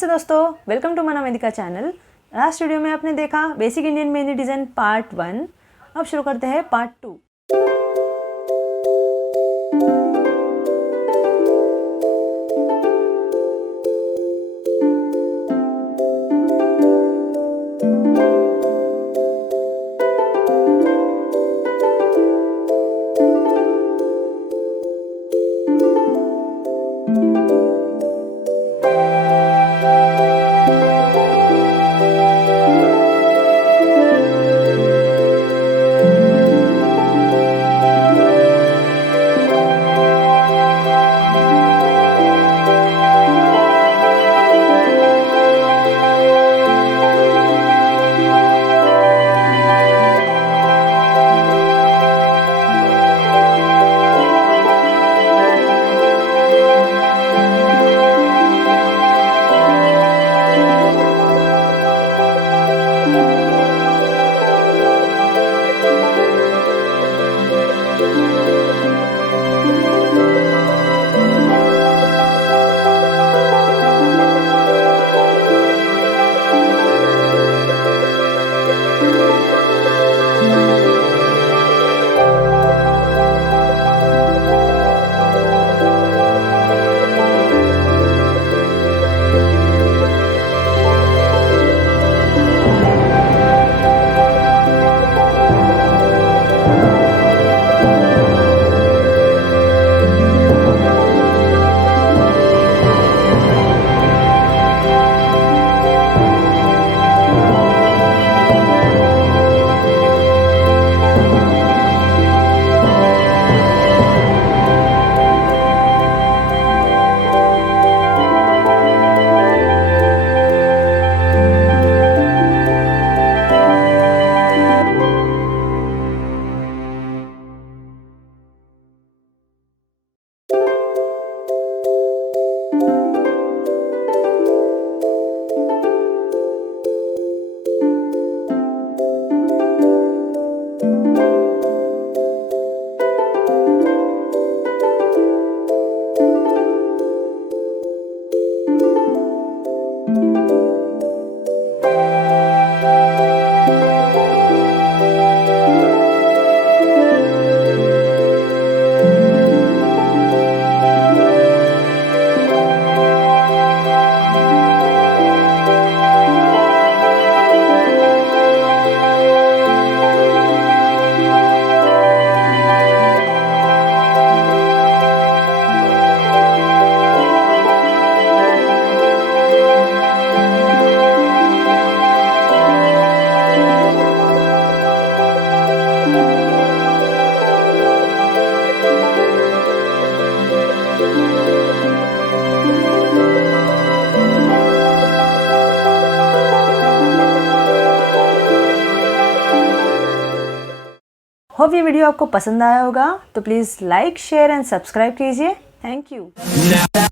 नमस्ते दोस्तों, welcome to manamedika channel. Last video में आपने देखा basic Indian mehndi design part 1। अब शुरू करते हैं पार्ट 2। होप ये वीडियो आपको पसंद आया होगा, तो please like, share and subscribe कीजिए। Thank you.